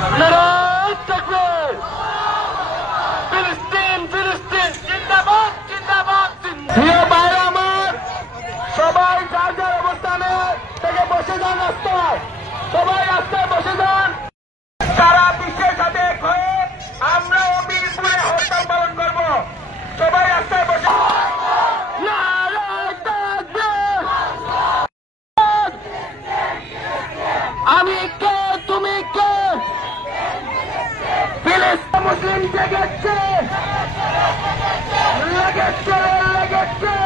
নারায়ে তাকবীর। ফিলিস্তিন ফিলিস্তিন জিন্দাবাদ জিন্দাবাদ। প্রিয় ভাইরা আমার, সবাই যার যার অবস্থানে থেকে বসে যান রাস্তায়, সবাই রাস্তায় বসে যান। সারা বিশ্বের সাথে এক হয়ে আমরাও মিরপুরে হরতাল পালন করব। সবাই রাস্তায় বসে। নারায়ে তাকবীর। আমি কে তুমি কে? ফিলিস্তিন মুসলিম জেগেছে লেগেছে লেগেছে।